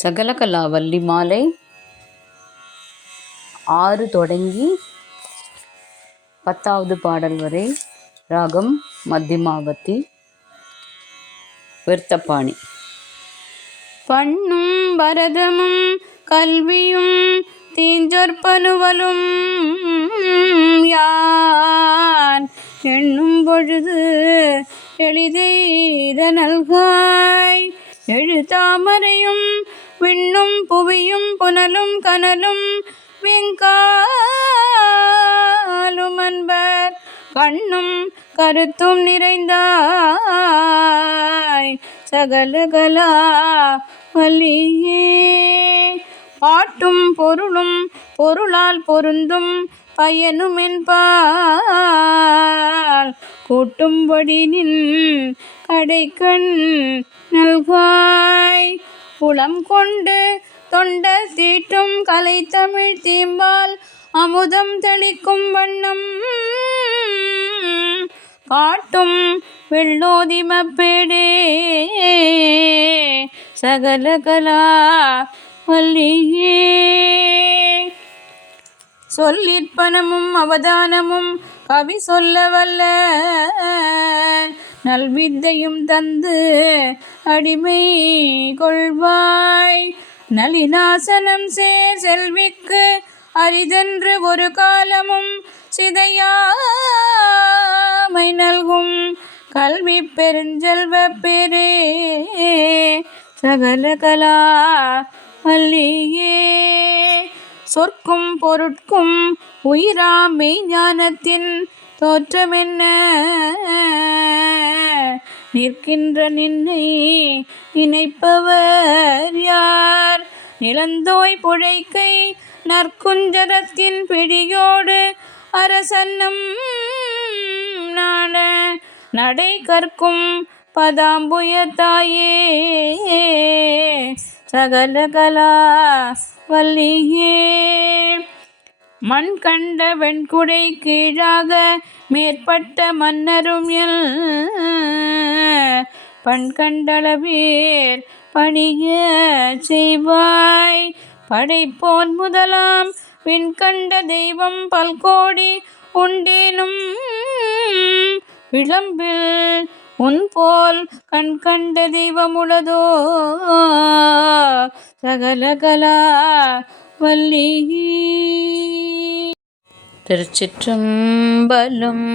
சகலகலாவல்லி மாலை 6 தொடங்கி 10வது பாடல் வரை ராகம் மத்தியமாவதி விருத்தப்பாணி. பண்ணும் பரதமும் கல்வியும் தீஞ்சொற்பனுவலும் யான் எண்ணும் பொழுது எளிதெய்த நல்காய். எழுதாமரையும் விண்ணும் புவியும் புனலும் கனலும் விங்காலும் அன்பர் கண்ணும் கருத்தும் நிறைந்தாய் சகலகலா வல்லியே. பாட்டும் பொருளும் பொருளால் பொருந்தும் பயனும் என்பால் கூட்டும்படி நின் கடைக்கண் நல்காய். உளம் கொண்டு தொண்ட தீட்டும் கலை தமிழ் தீம்பால் அமுதம் தெளிக்கும் வண்ணம் காட்டும் வெள்ளோதிமப்பேடே சகலகலா வல்லியே. சொல்லிற்பனமும் அவதானமும் கவி சொல்ல வல்ல நல்வித்தையும் தந்து அடிமை கொள்வாய். நளினாசனம் சேர் செல்விக்கு அரிதென்று ஒரு காலமும் சிதையாமை நல்கும் கல்வி பெருஞ்செல்வ பெரே சகலகலா வல்லியே. சொற்கும் பொருட்கும் உயிராமை ஞானத்தின் தோற்றமென்ன நிற்கின்ற நின்னை நினைப்பவர் யார். நிலந்தோய் புழைக்கை நற்குஞ்சரத்தின் பிடியோடு அரசன்னம் நாண நடை கற்கும் பதாம்புயத்தாயே சகலகலா வல்லியே. மண் கண்ட வெண்குடை கீழாக மேற்பட்ட மன்னரும் எல் பண் கண்டளவீர் பணிய செய்வாய். படைப்போன் முதலாம் விண்கண்ட தெய்வம் பல்கோடி உண்டேனும் விளம்பில் உன் போல் கண் கண்ட தெய்வமுளதோ சகலகலா வல்லியே. திருச்சிற்றம்பலம்.